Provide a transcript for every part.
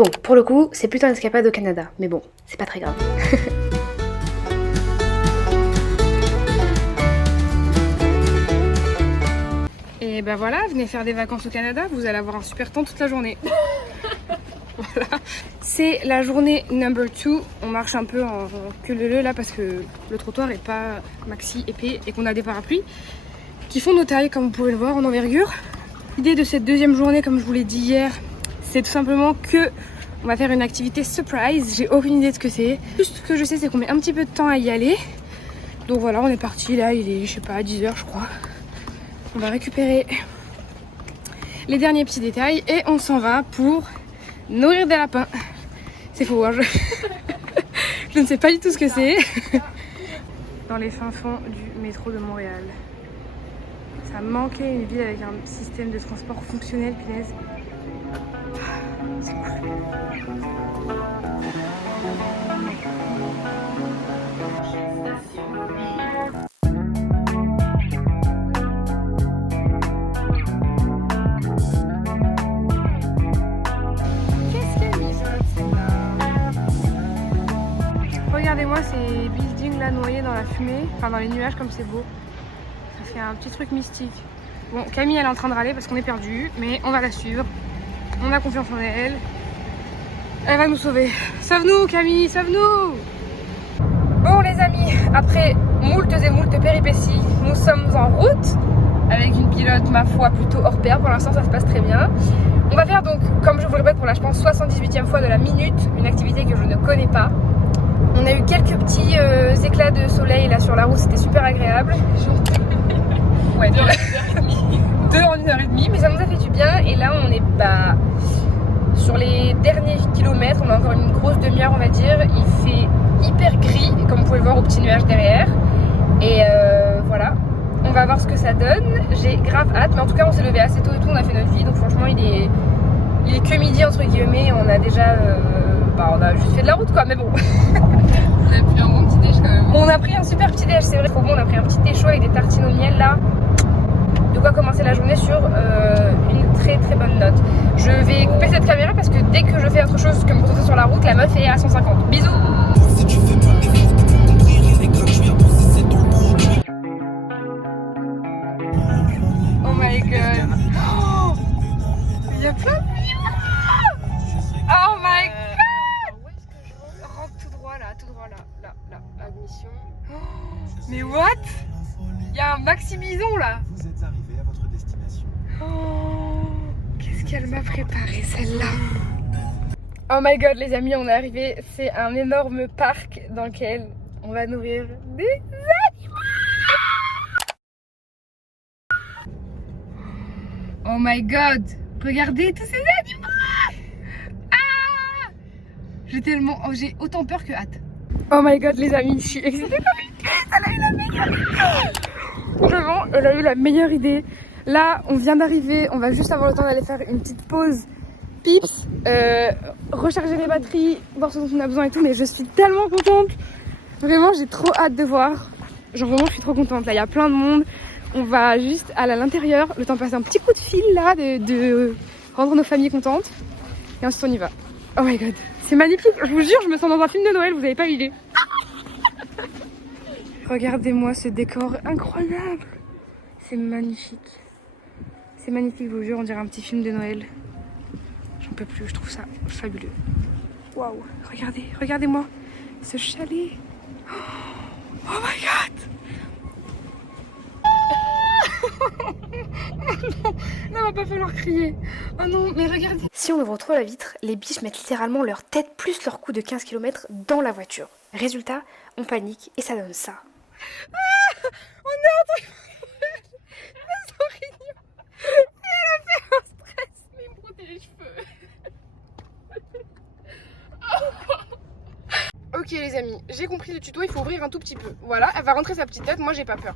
Bon, pour le coup, c'est plutôt une escapade au Canada, mais bon, c'est pas très grave. Et ben voilà, venez faire des vacances au Canada, vous allez avoir un super temps toute la journée. Voilà. C'est la journée number 2. On marche un peu en queue leu leu là parce que le trottoir est pas maxi épais et qu'on a des parapluies qui font nos tailles comme vous pouvez le voir en envergure. L'idée de cette deuxième journée, comme je vous l'ai dit hier, c'est tout simplement que on va faire une activité surprise. J'ai aucune idée de ce que c'est. Tout ce que je sais, c'est qu'on met un petit peu de temps à y aller. Donc voilà, on est parti là, il est je sais pas à 10h je crois. On va récupérer les derniers petits détails et on s'en va pour nourrir des lapins. C'est faux, hein, je ne sais pas du tout ce que c'est. Dans les fins fonds du métro de Montréal. Ça manquait une ville avec un système de transport fonctionnel, punaise. C'est cool. Regardez-moi ces buildings là noyés dans la fumée, enfin dans les nuages comme c'est beau. Ça fait un petit truc mystique. Bon, Camille elle est en train de râler parce qu'on est perdu, mais on va la suivre. On a confiance en elle. Elle va nous sauver. Sauve-nous Camille, sauve-nous! Bon les amis, après moultes et moultes péripéties, nous sommes en route avec une pilote ma foi plutôt hors pair. Pour l'instant ça se passe très bien. On va faire donc, comme je vous le répète pour la je pense 78e fois de la minute, une activité que je ne connais pas. On a eu quelques petits éclats de soleil là sur la route, c'était super agréable. Ouais, 2 en 1h30, mais ça nous a fait du bien. Et là on est sur les derniers kilomètres, on a encore une grosse demi-heure on va dire. Il fait hyper gris, comme vous pouvez le voir au petit nuage derrière. Et voilà, on va voir ce que ça donne. J'ai grave hâte, mais en tout cas on s'est levé assez tôt et tout, on a fait notre vie. Donc franchement il est que midi entre guillemets, on a déjà... on a juste fait de la route quoi, mais bon. On a pris un bon petit déj quand même. On a pris un super petit déj, c'est vrai, trop bon. On a pris un petit thé chaud avec des tartines au miel là. De quoi commencer la journée sur une très très bonne note. Je vais couper cette caméra parce que dès que je fais autre chose que me concentrer sur la route, la meuf est à 150. Bisous. Oh my god. Oh, il y a plein de oh my god! Rentre tout droit là, admission. Oh, mais what? Il y a un maxi bison là. Vous êtes arrivé à votre destination. Oh, qu'est-ce qu'elle m'a préparé celle-là? Oh my god les amis, on est arrivé. C'est un énorme parc dans lequel on va nourrir des animaux. Oh my god! Regardez tous ces animaux! J'ai autant peur que hâte. Oh my god les amis, je suis excitée comme une puce, elle a eu la meilleure idée. Vraiment, elle a eu la meilleure idée. Là, on vient d'arriver, on va juste avoir le temps d'aller faire une petite pause pips, recharger les batteries, voir ce dont on a besoin et tout, mais je suis tellement contente. Vraiment, j'ai trop hâte de voir. Genre vraiment, je suis trop contente. Là, il y a plein de monde. On va juste aller à l'intérieur, le temps de passer un petit coup de fil là, de rendre nos familles contentes. Et ensuite on y va. Oh my god. C'est magnifique, je vous jure, je me sens dans un film de Noël, vous avez pas idée. Regardez-moi ce décor incroyable. C'est magnifique. C'est magnifique, je vous jure, on dirait un petit film de Noël. J'en peux plus, je trouve ça fabuleux. Waouh, regardez-moi ce chalet. Oh my god. Non, va pas falloir crier. Oh non, mais regardez. Si on ouvre trop la vitre, les biches mettent littéralement leur tête plus leur coup de 15 km dans la voiture. Résultat, on panique et ça donne ça. Ah, on est en train de... C'est horrible. Elle a fait un stress, mais il me broutait les cheveux. Ok les amis, j'ai compris le tuto, il faut ouvrir un tout petit peu. Voilà, elle va rentrer sa petite tête, moi j'ai pas peur.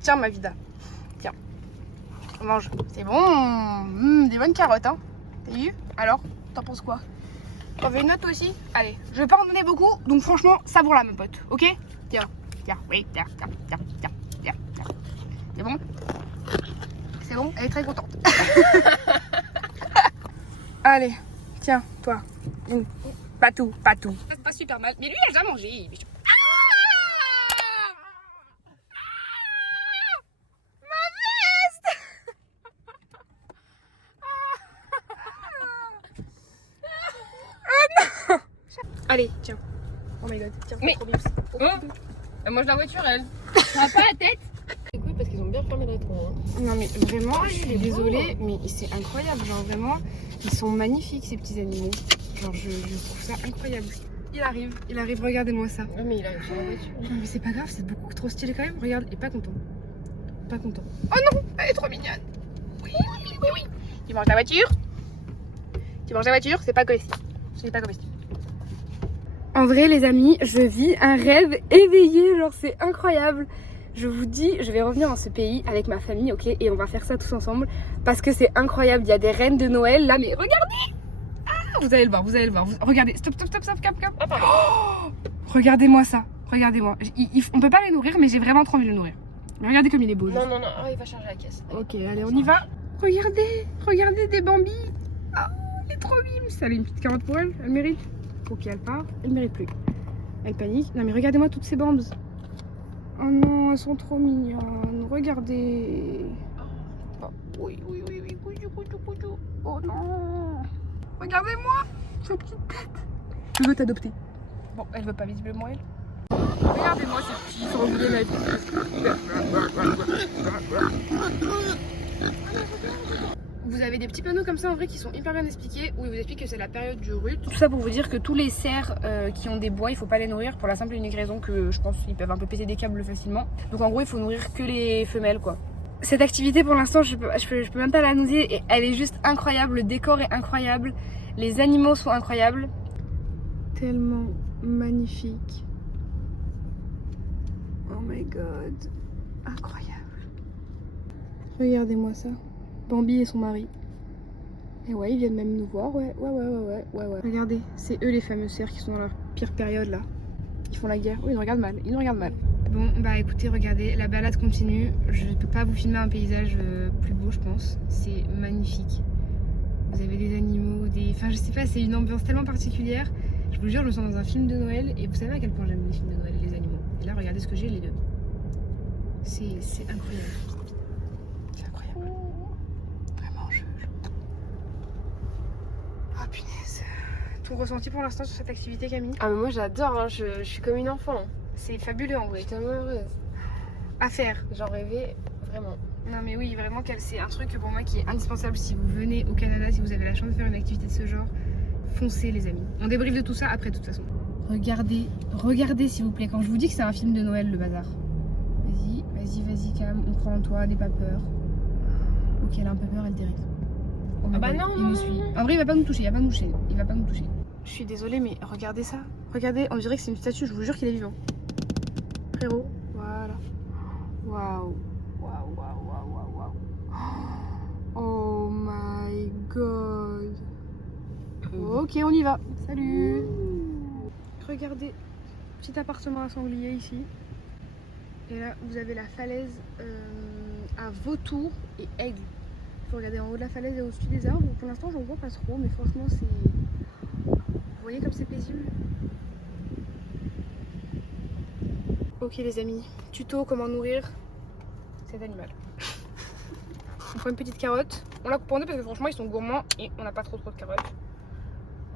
Tiens ma vida. Tiens, on mange. C'est bon, des bonnes carottes hein. T'as vu? Alors, t'en penses quoi? T'en veux une note aussi? Allez, je vais pas en donner beaucoup, donc franchement, savoure-la ma pote, ok? Tiens, oui, tiens. C'est bon? C'est bon? Elle est très contente. Allez, Tiens, toi. Pas tout, pas tout. Ça se passe super mal. Mais lui, il a déjà mangé. Allez, tiens. Oh my god, tiens, mais... trop bips. Elle mange la voiture, elle. Ça va pas la tête. Écoute, parce qu'ils ont bien fermé le rétro. Hein. Non mais vraiment, je suis désolée, mais c'est incroyable. Genre vraiment, ils sont magnifiques ces petits animaux. Genre je trouve ça incroyable. Il arrive, regardez-moi ça. Ouais, mais il arrive sur la voiture. Non mais c'est pas grave, c'est beaucoup trop stylé quand même. Regarde, il est pas content. Pas content. Oh non, elle est trop mignonne. Oui. Tu manges la voiture. C'est pas comestible. C'est pas comestible. En vrai les amis, je vis un rêve éveillé, genre c'est incroyable. Je vous dis, je vais revenir dans ce pays avec ma famille, ok, et on va faire ça tous ensemble parce que c'est incroyable. Il y a des reines de Noël là, mais regardez. Ah, vous allez le voir. Regardez, stop, cap. Oh, regardez-moi ça, regardez-moi. On peut pas les nourrir, mais j'ai vraiment trop envie de le nourrir. Mais regardez comme il est beau. Non, il va charger la caisse. Ok, allez, on y va. Regardez des Bambi. Ah, il est trop mime. Ça, elle a une petite carotte pour elle, elle mérite. Ok, elle part, elle mérite plus. Elle panique. Non mais regardez-moi toutes ces Bambs. Oh non, elles sont trop mignonnes. Regardez. Oh, oui. Oh non. Regardez-moi sa petite tête. Je veux t'adopter. Bon, elle veut pas visiblement elle. Regardez-moi ces petits sangliers là. Vous avez des petits panneaux comme ça en vrai qui sont hyper bien expliqués où ils vous expliquent que c'est la période du rut. Tout ça pour vous dire que tous les cerfs qui ont des bois, il faut pas les nourrir pour la simple et unique raison que je pense qu'ils peuvent un peu péter des câbles facilement. Donc en gros il faut nourrir que les femelles quoi. Cette activité pour l'instant je peux même pas la nauser et elle est juste incroyable, le décor est incroyable, les animaux sont incroyables. Tellement magnifique. Oh my god, incroyable. Regardez-moi ça. Bambi et son mari. Et ouais, ils viennent même nous voir, ouais. Regardez, c'est eux les fameux cerfs qui sont dans leur pire période là. Ils font la guerre. Oh, ils nous regardent mal, Bon, bah écoutez, regardez, la balade continue. Je ne peux pas vous filmer un paysage plus beau, je pense. C'est magnifique. Vous avez des animaux, Enfin, je sais pas, c'est une ambiance tellement particulière. Je vous jure, je me sens dans un film de Noël. Et vous savez à quel point j'aime les films de Noël et les animaux. Et là, regardez ce que j'ai, les deux. C'est incroyable. Oh punaise. Ton ressenti pour l'instant sur cette activité, Camille? Ah, mais moi j'adore, hein. Je suis comme une enfant. C'est fabuleux en vrai. Je suis tellement heureuse. À faire. J'en rêvais vraiment. Non mais oui, vraiment, c'est un truc pour moi qui est indispensable si vous venez au Canada, si vous avez la chance de faire une activité de ce genre. Foncez les amis. On débriefe de tout ça après de toute façon. Regardez s'il vous plaît. Quand je vous dis que c'est un film de Noël, le bazar. Vas-y Cam, on croit en toi, n'aie pas peur. Ok, elle a un peu peur, elle direct. Oh ah bah non, il nous suit. En vrai, il va pas nous toucher, il va pas nous toucher. Je suis désolée, mais regardez ça. Regardez, on dirait que c'est une statue, je vous jure qu'il est vivant. Frérot, voilà. Waouh. Oh my god. Ok, on y va. Salut. Regardez, petit appartement à sanglier ici. Et là, vous avez la falaise à vautour et aigle. Faut regarder en haut de la falaise et au-dessus des arbres. Pour l'instant, j'en vois pas trop, mais franchement, c'est... Vous voyez comme c'est paisible? Ok les amis, tuto comment nourrir cet animal. On prend une petite carotte, on la coupe en deux parce que franchement ils sont gourmands et on n'a pas trop de carottes.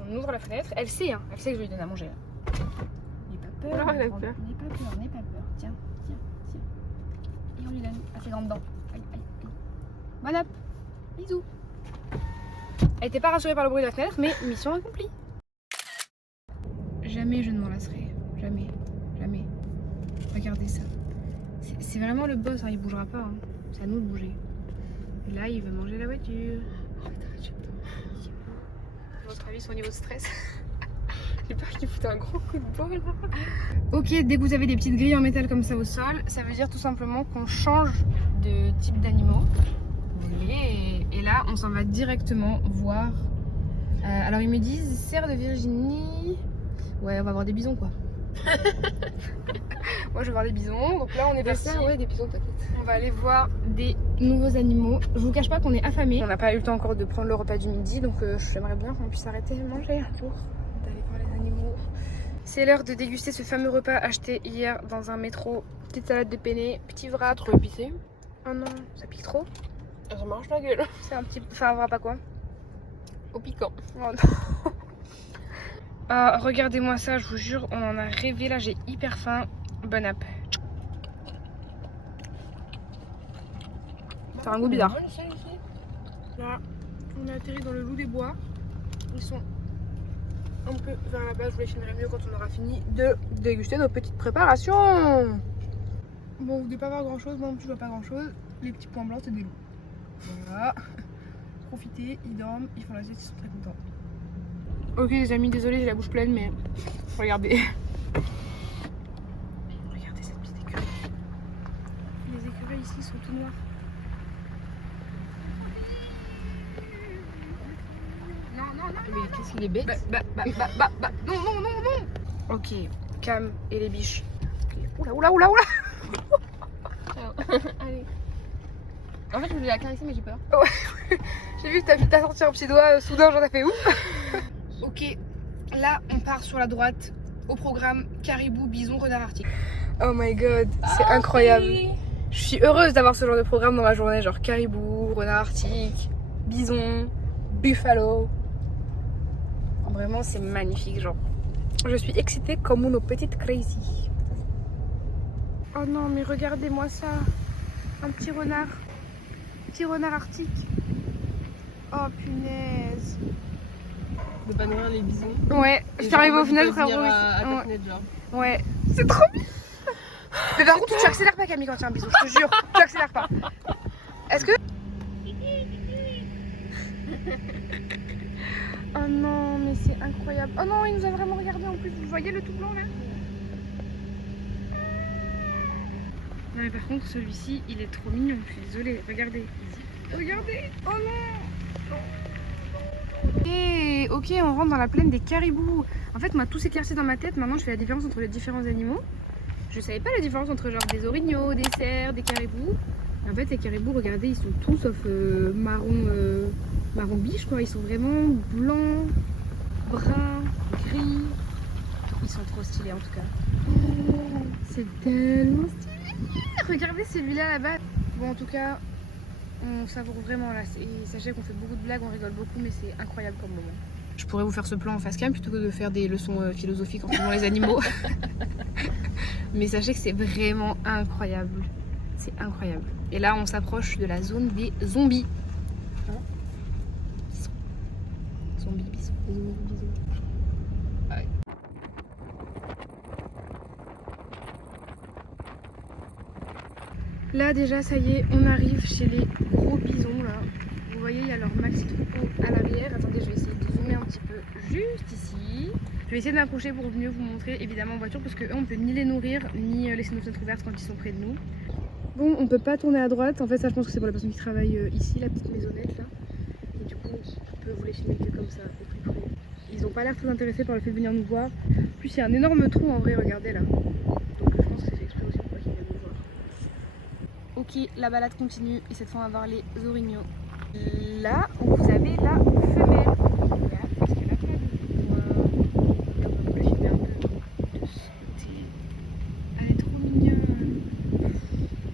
On ouvre la fenêtre, elle sait que je vais lui donner à manger. N'aie pas peur, elle a peur. N'aie pas peur, tiens. Et on lui donne à ses grandes dents. Aïe. Bon app, bisous. Elle était pas rassurée par le bruit de la fenêtre, mais mission accomplie. Jamais je ne m'en lasserai, jamais. Regardez ça. C'est vraiment le boss, hein, il bougera pas. Hein. C'est à nous de bouger. Et là, il veut manger la voiture. Votre avis sur le niveau de stress? J'ai peur qu'il foute un gros coup de bol là. Ok, dès que vous avez des petites grilles en métal comme ça au sol, ça veut dire tout simplement qu'on change de type d'animaux. Et là, on s'en va directement voir. Alors, ils me disent cerf de Virginie. Ouais, on va voir des bisons quoi. Moi je vais voir des bisons, donc là on est Des parti. cerfs, ouais, des bisons peut-être. On va aller voir des nouveaux animaux. Je vous cache pas qu'on est affamés. On n'a pas eu le temps encore de prendre le repas du midi, donc j'aimerais bien qu'on puisse arrêter et manger un jour. D'aller voir les animaux. C'est l'heure de déguster ce fameux repas acheté hier dans un métro. Petite salade de penne, petit wrap. Trop épicé. Oh non, ça pique trop. Ça marche la gueule. C'est un petit... Enfin, un wrap à quoi? Au piquant. Oh non. Ah, regardez-moi ça, je vous jure, on en a rêvé là, j'ai hyper faim. Bon app. Ça a un goût bizarre. Là, on a atterri dans le Loup des Bois. Ils sont un peu vers là-bas. Je vous les filmerai mieux quand on aura fini de déguster nos petites préparations. Bon, vous devez pas voir grand-chose. Moi non plus, je vois pas grand-chose. Les petits points blancs, c'est des loups. Voilà. Profitez, ils dorment, ils font la sieste, ils sont très contents. Ok les amis, désolé, j'ai la bouche pleine, mais regardez. Regardez cette petite écureuil. Les écureuils ici sont tout noirs. Non, non, non, Mais qu'est-ce qu'il est bête. non, non, non, non. Ok, Cam et les biches. Oula, oula, oula, oula. Allez. En fait, je voulais la caresser, mais j'ai peur. J'ai vu que t'as sorti un petit doigt soudain, j'en ai fait ouf. Ok, là on part sur la droite au programme caribou, bison, renard arctique. Oh my god, c'est incroyable. Je suis heureuse d'avoir ce genre de programme dans ma journée, genre caribou, renard arctique, bison, buffalo. Vraiment c'est magnifique, genre. Je suis excitée comme une petite crazy. Oh non mais regardez-moi ça, un petit renard arctique. Oh punaise. De pas nourrir les bisons. Ouais, je suis arrivée aux fenêtres, frérot. Ouais, c'est trop bien. Mais par contre, tu accélères pas, Camille, quand tu as un bison, je te jure. Tu accélères pas. Est-ce que. Oh non, mais c'est incroyable. Oh non, il nous a vraiment regardé en plus. Vous voyez le tout blanc là? Non, mais par contre, celui-ci, il est trop mignon. Je suis désolée. Regardez. Regardez. Oh non. Ok, on rentre dans la plaine des caribous. En fait, moi, tout s'éclaircit dans ma tête. Maintenant, je fais la différence entre les différents animaux. Je savais pas la différence entre genre des orignaux, des cerfs, des caribous. En fait, les caribous, regardez, ils sont tous sauf marron biche, quoi. Ils sont vraiment blancs, bruns, gris. Ils sont trop stylés en tout cas. C'est tellement stylé. Regardez celui-là là-bas. Bon, en tout cas, on savoure vraiment là. Et sachez qu'on fait beaucoup de blagues, on rigole beaucoup, mais c'est incroyable comme moment. Je pourrais vous faire ce plan en face cam plutôt que de faire des leçons philosophiques en filmant les animaux. Mais sachez que c'est vraiment incroyable. C'est incroyable. Et là, on s'approche de la zone des zombies. Zombies, bisous. Ouais. Là déjà, ça y est, on arrive chez les gros bisons là. Vous voyez, il y a leur maxi troupeau à l'arrière. Attendez, je vais essayer de zoomer un petit peu juste ici. Je vais essayer de m'approcher pour mieux vous montrer, évidemment en voiture, parce que eux, on peut ni les nourrir, ni laisser nos fenêtres ouvertes quand ils sont près de nous. Bon, on peut pas tourner à droite. En fait, ça, je pense que c'est pour la personne qui travaille ici, la petite maisonnette là. Et du coup, on peut vous les filmer que comme ça, au plus près. Ils ont pas l'air très intéressés par le fait de venir nous voir. En plus, il y a un énorme trou en vrai, regardez là. Donc, je pense que c'est fait exprès aussi pour pas qu'ils viennent nous voir. Ok, la balade continue et cette fois, on va voir les orignaux. Là, vous avez la femelle. Là, parce qu'elle a pas de doigts. Là, on va vous la filmer un peu de ce côté. Elle est trop mignonne.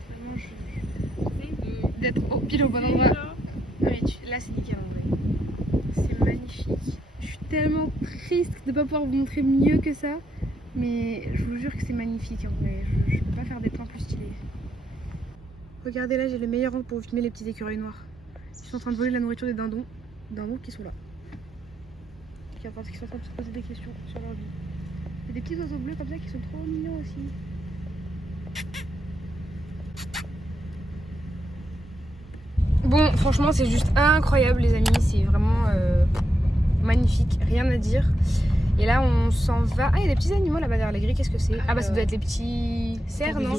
Vraiment, je d'être au pile au bon endroit. Mais là, c'est nickel en vrai. C'est magnifique. Je suis tellement triste de ne pas pouvoir vous montrer mieux que ça. Mais je vous jure que c'est magnifique en vrai. Je peux pas faire des plans plus stylés. Regardez là, j'ai le meilleur angle pour vous filmer les petits écureuils noirs. Ils sont en train de voler la nourriture des dindons qui sont là. Qui sont en train de se poser des questions sur leur vie. Il y a des petits oiseaux bleus comme ça qui sont trop mignons aussi. Bon, franchement, c'est juste incroyable, les amis. C'est vraiment magnifique, rien à dire. Et là, on s'en va. Ah, il y a des petits animaux là-bas derrière les grilles. Qu'est-ce que c'est? Ah, bah, ça doit être les petits cerfs, non?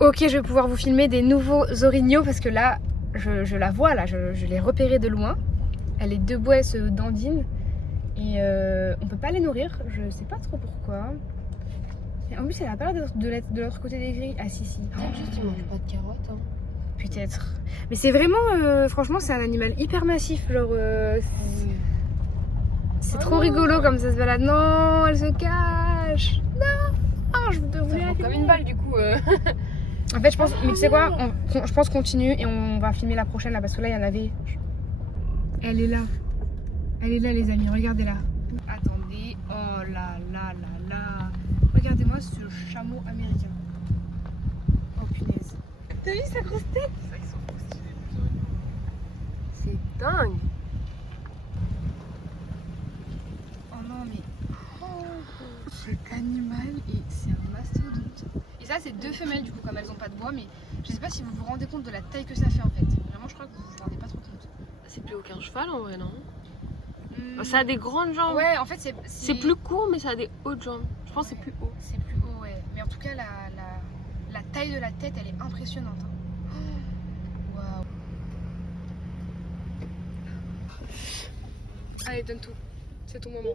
Ok, je vais pouvoir vous filmer des nouveaux orignaux parce que là, je la vois, là, je l'ai repérée de loin. Elle est debout, elle se dandine. Et on peut pas les nourrir, je sais pas trop pourquoi. Et en plus, elle a pas l'air de l'autre côté des grilles. Ah si, si. Juste, ils mangent pas de carottes. Hein. Peut-être. Mais c'est vraiment, franchement, c'est un animal hyper massif. Genre, c'est trop rigolo comme ça se balade. Non, elle se cache. Non, je te voulais. Comme une balle, du coup. En fait, je pense, mais tu sais quoi, je pense continue et on va filmer la prochaine là parce que là, il y en avait. Elle est là. Elle est là, les amis. Regardez-la. Attendez. Oh là là là là. Regardez-moi ce chameau américain. Oh punaise. T'as vu sa grosse tête? C'est dingue. Oh non mais cet animal et c'est un mastodonte. Et ça c'est 2 femelles du coup comme elles ont pas de bois mais je sais pas si vous vous rendez compte de la taille que ça fait en fait. Vraiment je crois que vous vous rendez pas trop compte. C'est plus aucun cheval en vrai, non? Ça a des grandes jambes. Ouais en fait c'est plus court mais ça a des hautes jambes. Je pense que c'est plus haut. C'est plus haut ouais. Mais en tout cas la taille de la tête elle est impressionnante. Waouh. Allez donne tout. C'est ton moment.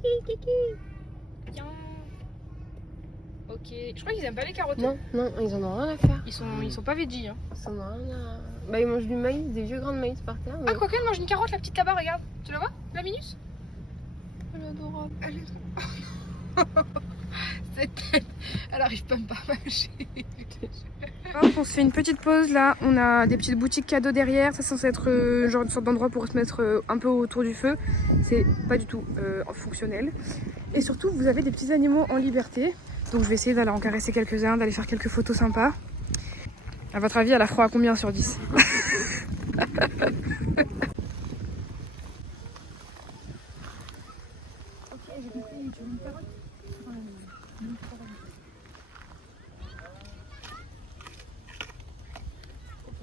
Bien. Ok. Je crois qu'ils aiment pas les carottes. Non, non, ils en ont rien à faire. Ils sont pas veggie hein. Ils en ont rien à... Bah ils mangent du maïs, des vieux grains de maïs par terre. Mais... Ah quoi qu'elle mange une carotte la petite là-bas regarde. Tu la vois? La minus? Elle est adorable. Elle est cette tête, elle arrive pas à me mâcher. On se fait une petite pause là, on a des petites boutiques cadeaux derrière, ça c'est censé être genre une sorte d'endroit pour se mettre un peu autour du feu. C'est pas du tout fonctionnel. Et surtout vous avez des petits animaux en liberté. Donc je vais essayer d'aller en caresser quelques-uns, d'aller faire quelques photos sympas. À votre avis, elle a froid à combien sur 10?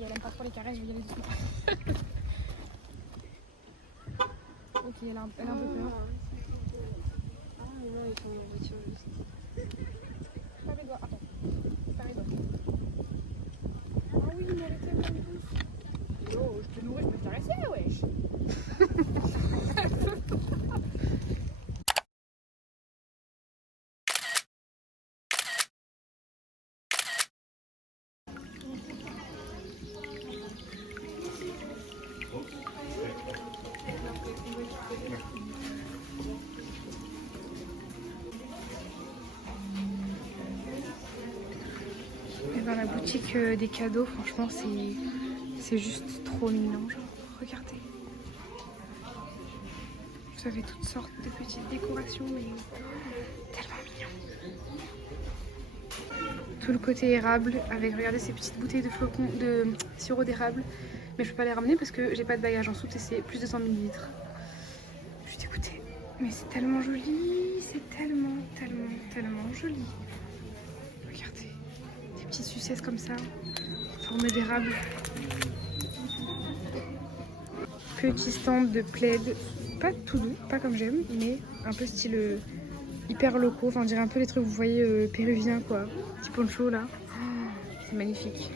Elle aime pas trop les caresses, je vais y aller dessus. Ok, elle a un peu peur. Ah, mais là, ils sont dans la voiture juste. Pas les doigts, attends. Pas les doigts. Ah oui, mais elle est tellement douce. Yo, je te nourris, je peux te caresser, wesh. Et dans la boutique des cadeaux, franchement, c'est juste trop mignon. Genre, regardez. Vous avez toutes sortes de petites décorations, mais tellement mignon. Tout le côté érable, avec, regardez, ces petites bouteilles de flocons, de sirop d'érable. Mais je peux pas les ramener parce que j'ai pas de bagage en soute et c'est plus de 100 ml. Je suis dégoûtée. Mais c'est tellement joli, c'est tellement joli. Regardez, des petites sucesses comme ça, formées d'érable. Petit stand de plaid, pas tout doux, pas comme j'aime, mais un peu style hyper locaux. Enfin, on dirait un peu les trucs, vous voyez, péruviens quoi. Petit poncho là. C'est magnifique.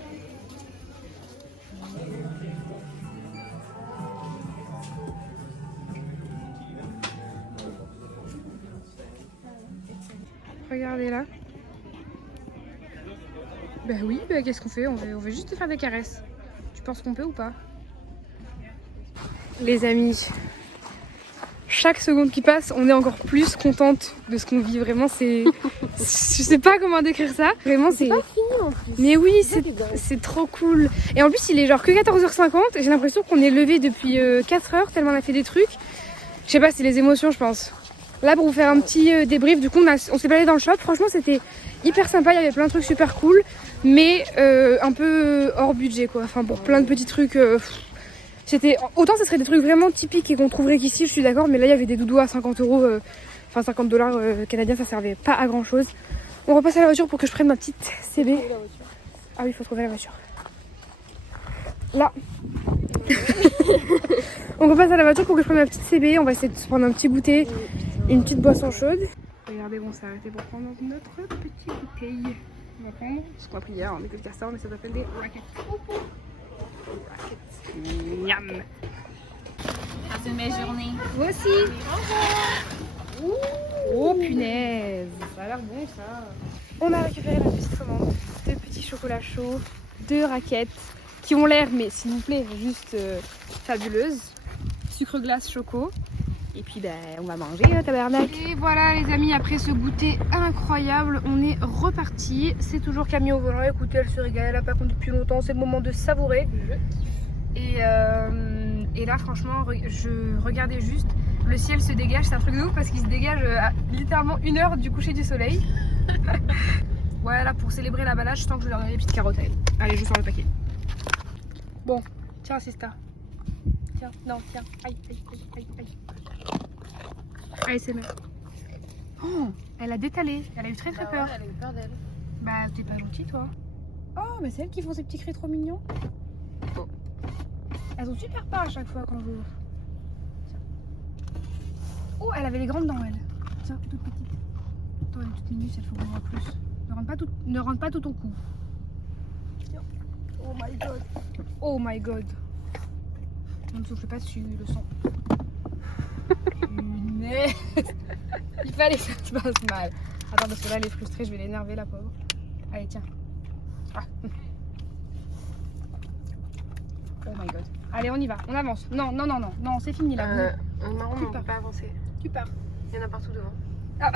Regardez là. Bah oui, bah qu'est-ce qu'on fait? On veut juste te faire des caresses. Tu penses qu'on peut ou pas? Les amis, chaque seconde qui passe, on est encore plus contente de ce qu'on vit. Vraiment, c'est... Je sais pas comment décrire ça. Vraiment, c'est... pas fini en plus. Mais oui, c'est trop cool. Et en plus, il est genre que 14h50. J'ai l'impression qu'on est levé depuis 4 heures tellement on a fait des trucs. Je sais pas, c'est les émotions, je pense. Là, pour vous faire un petit débrief, du coup, on s'est baladé dans le shop. Franchement, c'était hyper sympa. Il y avait plein de trucs super cool, mais un peu hors budget, quoi. Enfin, pour plein de petits trucs. C'était autant, ça serait des trucs vraiment typiques et qu'on trouverait qu'ici, je suis d'accord. Mais là, il y avait des doudous à 50 €, enfin $50 canadiens. Ça servait pas à grand chose. On repasse à la voiture pour que je prenne ma petite CB. Ah oui, il faut trouver la voiture. Là. On repasse à la voiture pour que je prenne ma petite CB. On va essayer de se prendre un petit goûter, une petite boisson chaude. Regardez, bon, on s'est arrêté pour prendre notre petite bouteille. On va prendre ce qu'on a pris hier, on est que de castor, mais ça s'appelle des rackets. Rackets. Miam. Passe une belle journée. Vous aussi. Oh punaise, ça a l'air bon ça. On a récupéré la petite commande, 2 petits chocolats chauds, 2 raquettes qui ont l'air, mais s'il vous plaît, juste fabuleuses. Sucre glace choco. Et puis ben, on va manger, tabarnak. Et voilà les amis, après ce goûter incroyable, on est reparti. C'est toujours Camille au volant, écoutez, elle se régale, elle a pas conduit depuis longtemps, c'est le moment de savourer. Et là franchement, je regardais juste, le ciel se dégage, c'est un truc de ouf parce qu'il se dégage à littéralement 1 heure du coucher du soleil. Voilà, pour célébrer la balade, je sens que je vais leur donner des petites carottes à elle. Allez, je sors le paquet. Bon, tiens Sista. Tiens, non, tiens, aïe, aïe, aïe, aïe, aïe. Allez, c'est merde. Oh, elle a détalé, elle a eu très peur. Ouais, elle a eu peur d'elle. Bah, t'es pas gentil, toi. Oh, mais c'est elles qui font ces petits cris trop mignons. Oh. Elles ont super peur à chaque fois quand j'ouvre. Tiens. Oh, elle avait les grandes dents, elle. Tiens, toute petite. Attends, elle est toute minute, il faut qu'on voit plus. Ne rentre pas tout ton cou. Tiens. Oh my god. Oh my god. On ne souffle pas dessus, le sang. Punaise. Il fallait que ça se passe mal. Attends, parce que là, elle est frustrée, je vais l'énerver, la pauvre. Allez, tiens. Ah. Oh my god. Allez, on y va, on avance. Non, non, non, non, non, c'est fini là. Marron, Tu on peut pars. pas avancer. Tu pars. Il y en a partout devant. Ah.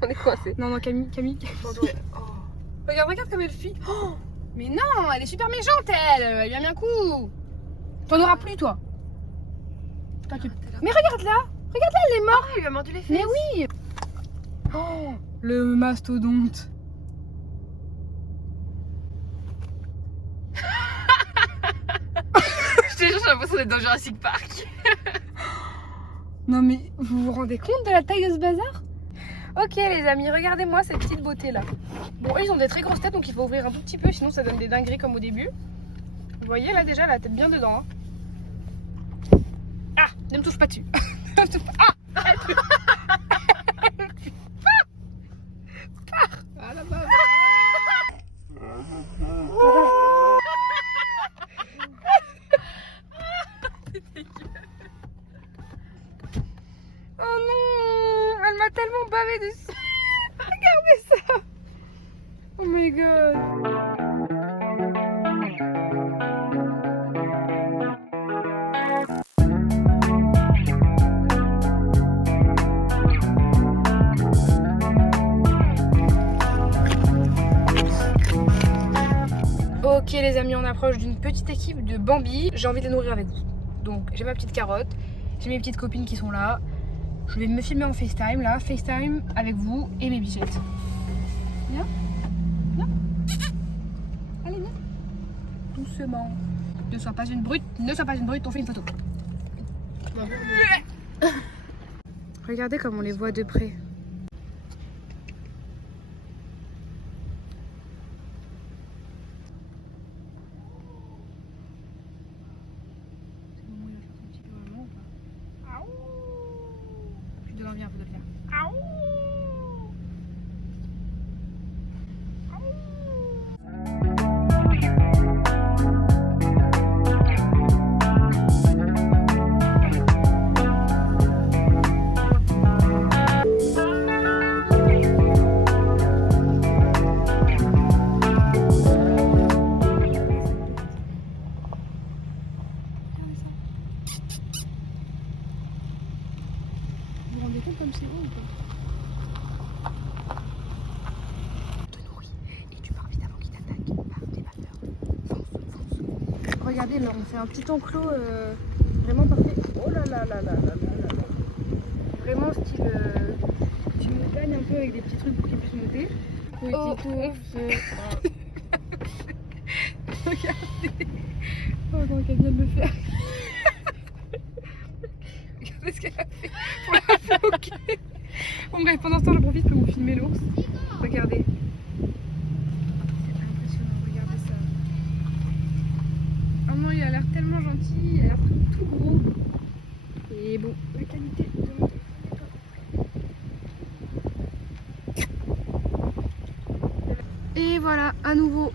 J'en ai coincé. Non, non, Camille. Oh. Regarde comme elle fuit. Oh, mais non, elle est super méchante, elle lui a mis un coup. T'en auras plus, toi. Toi, tu... Mais regarde-la, elle est morte. Il lui a mordu les fesses. Mais oui. Oh, le mastodonte. Je te jure, j'ai l'impression d'être dans Jurassic Park. Non mais vous vous rendez compte de la taille de ce bazar? Ok les amis, regardez-moi ces petites beautés là. Bon, ils ont des très grosses têtes donc il faut ouvrir un tout petit peu, sinon ça donne des dingueries comme au début. Vous voyez là déjà la tête bien dedans. Hein. Ah, ne me touche pas dessus. Ah. Ah là-bas. Oh non, elle m'a tellement bavé dessus. Regardez ça. Oh my god. Ok les amis, on approche d'une petite équipe de Bambi. J'ai envie de les nourrir avec vous. Donc j'ai ma petite carotte, j'ai mes petites copines qui sont là. Je vais me filmer en FaceTime là, FaceTime avec vous et mes bichettes. Viens, viens. Allez, viens. Doucement. Ne sois pas une brute, on fait une photo. Regardez comme on les voit de près. C'est le moment où il va faire son petit hurlement ou pas? Aouh. Je donne envie un peu de le faire. Aouh. Vous vous rendez compte comme c'est bon ou pas? Te nourris et tu pars vite avant qu'il t'attaque. N'aie pas peur. Fonce. Regardez là, on fait un petit enclos vraiment parfait. Oh là là là là là là là là. Vraiment style montagne un peu avec des petits trucs pour qu'ils puissent monter. Oh, regardez. Oh non, qu'elle vient de le faire. Regardez ce qu'elle a fait pour la bloquer. Bon bref, pendant ce temps, je profite pour vous filmer l'ours. Regardez. C'est impressionnant, regardez ça. Oh non, il a l'air tellement gentil, il a l'air tout gros. Et bon, la qualité de mon téléphone n'est pas... Et voilà, à nouveau,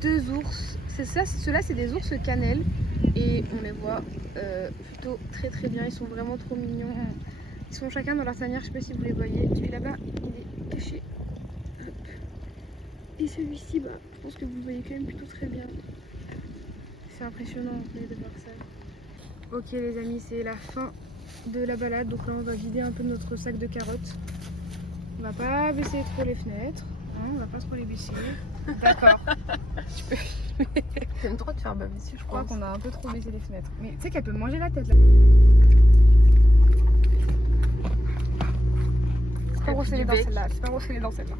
2 ours. Ceux-là, c'est des ours cannelle. Et on les voit plutôt très très bien, ils sont vraiment trop mignons. Ils sont chacun dans leur tanière, je sais pas si vous les voyez. Celui là-bas, il est caché. Hop. Et celui-ci, bah, je pense que vous le voyez quand même plutôt très bien. C'est impressionnant de voir ça. Ok les amis, c'est la fin de la balade. Donc là, on va vider un peu notre sac de carottes. On va pas baisser trop les fenêtres. Hein, on va pas trop les baisser. D'accord. T'aimes trop te faire baver dessus, Je crois qu'on a un peu trop baissé les fenêtres. Mais tu sais qu'elle peut me manger la tête là. C'est pas brosser les dents celle-là. C'est pas brosser les dents celle-là.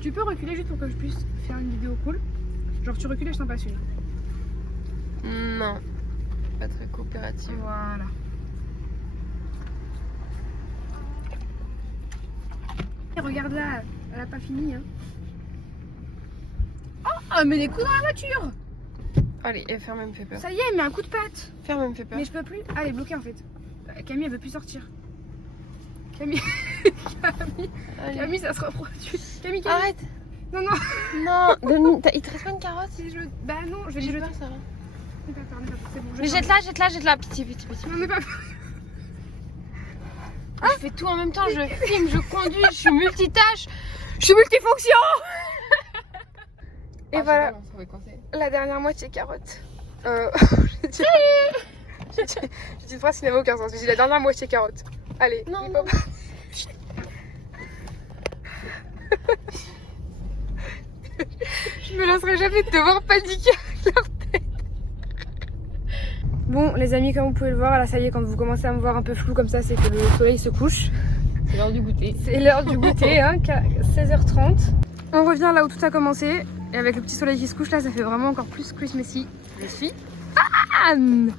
Tu peux reculer juste pour que je puisse faire une vidéo cool. Genre tu recules et je t'en passe une. Non, pas très coopérative. Voilà. Et regarde là, elle a pas fini hein. Oh, elle met des coups dans la voiture. Allez, ferme, elle me fait peur. Ça y est, elle met un coup de patte. Ferme, elle me fait peur. Mais je peux plus. Ah, elle est bloquée en fait. Camille, elle veut plus sortir. Camille, Allez. Camille, ça se reproduit. Camille. Arrête. Non, non. Non, il te reste pas une carotte? Si je... Bah non, je vais les J'ai jeter. peur, Sarah. N'aie pas peur, c'est bon. Mais jette-la, petit. Non, n'aie pas peur. Je fais tout en même temps, je filme, je conduis, je suis multitâche, je suis multifonction. Et voilà, la dernière moitié carotte. J'ai dit une phrase qui n'avait aucun sens. J'ai dit la dernière moitié carotte. Allez, Non, il non. faut pas. Je me lasserai jamais de te voir paniquer avec leur tête. Bon, les amis, comme vous pouvez le voir, là ça y est, quand vous commencez à me voir un peu flou comme ça, c'est que le soleil se couche. C'est l'heure du goûter. C'est l'heure du goûter, hein, 16h30. On revient là où tout a commencé. Et avec le petit soleil qui se couche là, ça fait vraiment encore plus Christmassy. Je suis fan.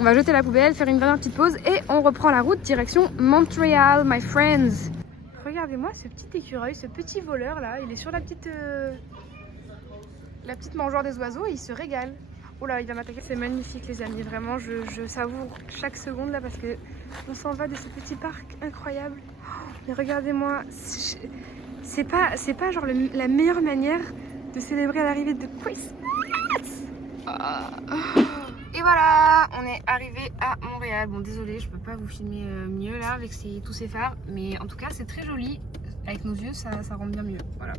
On va jeter la poubelle, faire une dernière petite pause et on reprend la route direction Montréal, my friends. Regardez-moi ce petit écureuil, ce petit voleur là, il est sur la petite mangeoire des oiseaux et il se régale. Oh là, il va m'attaquer. C'est magnifique les amis, vraiment je savoure chaque seconde là parce que on s'en va de ce petit parc incroyable. Oh, mais regardez-moi, c'est pas genre la meilleure manière de célébrer l'arrivée de Christmas. Et voilà, on est arrivé à Montréal. Bon, désolé, je peux pas vous filmer mieux là avec tous ces phares, mais en tout cas, c'est très joli. Avec nos yeux, ça rend bien mieux. Voilà.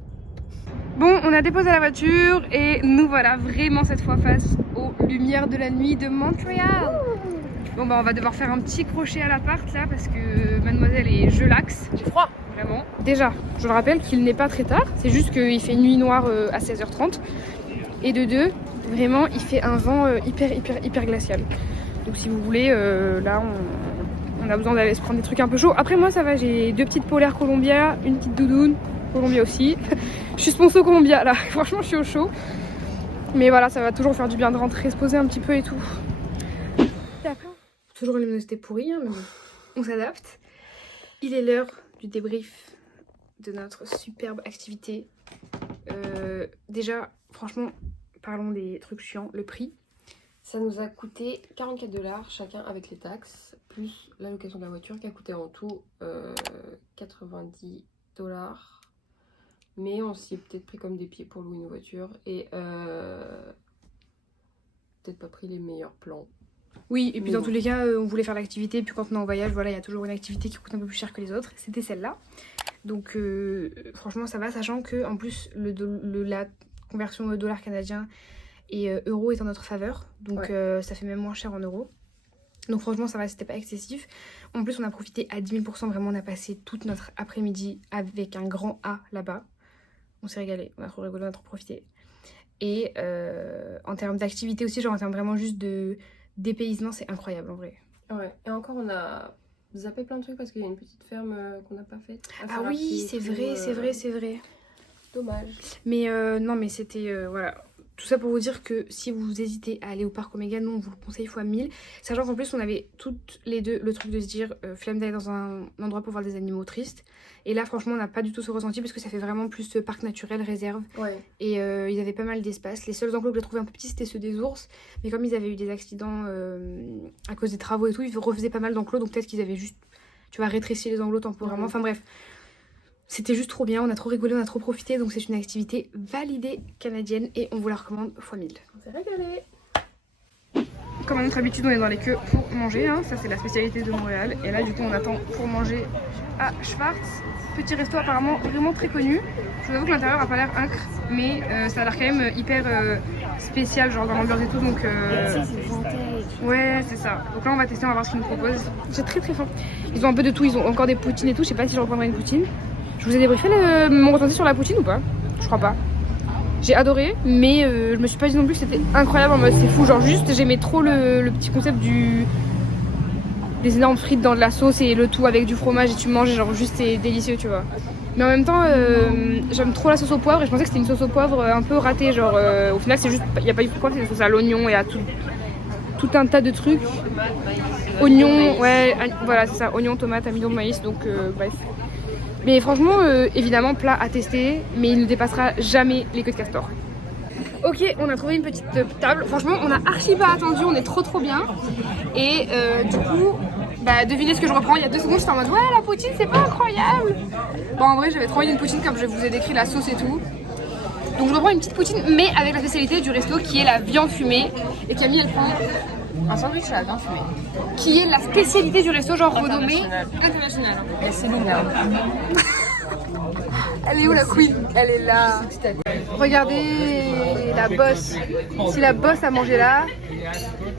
Bon, on a déposé la voiture et nous voilà vraiment cette fois face aux lumières de la nuit de Montréal. Bon, bah, on va devoir faire un petit crochet à l'appart là parce que mademoiselle est gelax. J'ai froid, vraiment. Déjà, je le rappelle qu'il n'est pas très tard, c'est juste qu'il fait nuit noire à 16h30. Et de deux, vraiment, il fait un vent hyper glacial. Donc si vous voulez, là, on a besoin d'aller se prendre des trucs un peu chauds. Après moi, ça va, j'ai 2 petites polaires Columbia, une petite doudoune, Columbia aussi. Je suis sponsor Columbia, là. Franchement, je suis au chaud. Mais voilà, ça va toujours faire du bien de rentrer, se poser un petit peu et tout. Et après, toujours une luminosité pourrie, hein, mais bon, on s'adapte. Il est l'heure du débrief de notre superbe activité. Déjà, franchement, parlons des trucs chiants. Le prix. Ça nous a coûté 44$ chacun avec les taxes, plus la location de la voiture qui a coûté en tout 90$. Mais on s'y est peut-être pris comme des pieds pour louer une voiture et peut-être pas pris les meilleurs plans. Oui, et puis Mais dans bon. tous les cas, on voulait faire l'activité, puis quand on est en voyage, voilà, il y a toujours une activité qui coûte un peu plus cher que les autres. C'était celle-là. Donc franchement, ça va, sachant que en plus la conversion dollar canadien et euro est en notre faveur. Donc Ouais. ça fait même moins cher en euros. Donc franchement, ça va, c'était pas excessif. En plus, on a profité à 10 000%. Vraiment, on a passé toute notre après-midi avec un grand A là-bas. On s'est régalé, on a trop rigolé, on a trop profité. Et en termes d'activité aussi, genre en termes vraiment juste de dépaysement, c'est incroyable en vrai. Ouais, et encore on a zappé plein de trucs parce qu'il y a une petite ferme qu'on n'a pas faite. Ah oui, c'est vrai, c'est vrai. Dommage. Mais non, mais c'était voilà. Tout ça pour vous dire que si vous hésitez à aller au parc Omega, nous on vous le conseille fois 1000. Sachant qu'en plus on avait toutes les deux le truc de se dire flemme d'aller dans un endroit pour voir des animaux tristes. Et là franchement on n'a pas du tout ce ressenti parce que ça fait vraiment plus parc naturel, réserve. Ouais. Et ils avaient pas mal d'espace. Les seuls enclos que j'ai trouvé un peu petits c'était ceux des ours. Mais comme ils avaient eu des accidents à cause des travaux et tout, ils refaisaient pas mal d'enclos. Donc peut-être qu'ils avaient juste, tu vois, rétréci les enclos temporairement. Ouais. Enfin bref. C'était juste trop bien, on a trop rigolé, on a trop profité, donc c'est une activité validée canadienne et on vous la recommande fois 1000. On s'est régalé. comme à notre habitude, on est dans les queues pour manger, hein. Ça c'est la spécialité de Montréal. Et là du coup on attend pour manger à Schwartz. Petit resto apparemment vraiment très connu. Je vous avoue que l'intérieur a pas l'air incre, mais ça a l'air quand même hyper spécial, genre dans l'ambiance et tout, donc ouais c'est ça. Donc là on va tester, on va voir ce qu'ils nous proposent. J'ai très faim. Ils ont un peu de tout, ils ont encore des poutines et tout, je sais pas si je reprendrai une poutine. Je vous ai débriefé mon ressenti sur la poutine ou pas? Je crois pas. J'ai adoré, mais je me suis pas dit non plus que c'était incroyable en mode c'est fou, genre juste j'aimais trop le petit concept des énormes frites dans de la sauce et le tout avec du fromage et tu manges et genre juste c'est délicieux tu vois. Mais en même temps j'aime trop la sauce au poivre et je pensais que c'était une sauce au poivre un peu ratée, genre au final c'est juste, il n'y a pas eu de poivre, c'est une sauce à l'oignon et à tout un tas de trucs. Oignon, ouais voilà c'est ça, oignon, tomate, amidon de maïs, donc bref. Mais franchement, évidemment, plat à tester, mais il ne dépassera jamais les queues de castor. Ok, on a trouvé une petite table. Franchement, on a archi pas attendu, on est trop bien. Et du coup, bah, devinez ce que je reprends. Il y a 2 secondes, j'étais en mode ouais, la poutine, c'est pas incroyable. Bon, en vrai, j'avais trop envie d'une poutine comme je vous ai décrit la sauce et tout. Donc, je reprends une petite poutine, mais avec la spécialité du resto qui est la viande fumée. Et Camille, elle prend Un sandwich à la viande fumée. qui est la spécialité du resto, genre renommée internationale. Et Céline là. Elle est où la queen? Elle est là. Regardez la bosse. Si la bosse a mangé là,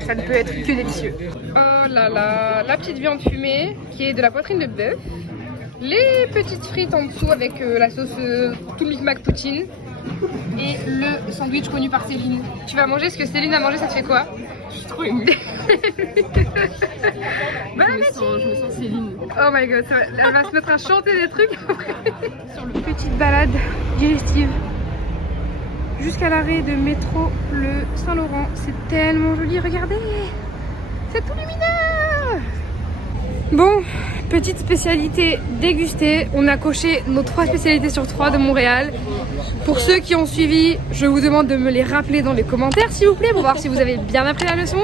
ça ne peut être que délicieux. Oh là là, la petite viande fumée qui est de la poitrine de bœuf. Les petites frites en dessous avec la sauce tout micmac poutine. Et le sandwich connu par Céline. Tu vas manger ce que Céline a mangé, ça te fait quoi? Je suis trop émue. Bon Je me sens Céline. Oh my god, elle va se mettre à chanter des trucs après. Sur le petite balade digestive jusqu'à l'arrêt de métro le Saint-Laurent. C'est tellement joli, regardez. C'est tout lumineux. Bon, petite spécialité dégustée. On a coché nos 3 spécialités sur 3 de Montréal. Pour ceux qui ont suivi, je vous demande de me les rappeler dans les commentaires s'il vous plaît pour voir si vous avez bien appris la leçon.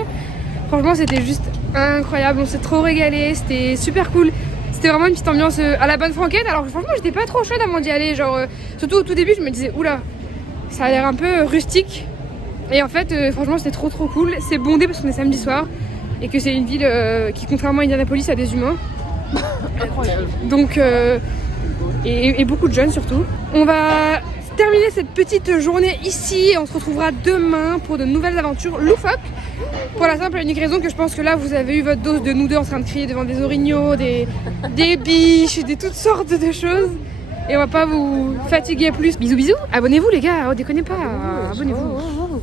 Franchement c'était juste incroyable, on s'est trop régalé, c'était super cool. C'était vraiment une petite ambiance à la bonne franquette, alors que franchement j'étais pas trop chaude avant d'y aller, genre surtout au tout début je me disais oula, ça a l'air un peu rustique. Et en fait franchement c'était trop cool, c'est bondé parce qu'on est samedi soir et que c'est une ville qui contrairement à Indianapolis a des humains. Incroyable. Donc et beaucoup de jeunes surtout. On va terminer cette petite journée ici et on se retrouvera demain pour de nouvelles aventures loufoques. Pour la simple et unique raison que je pense que là vous avez eu votre dose de nous deux en train de crier devant des orignaux, des biches, des toutes sortes de choses. Et on va pas vous fatiguer plus. Bisous bisous, abonnez-vous les gars, oh, déconnez pas, abonnez-vous.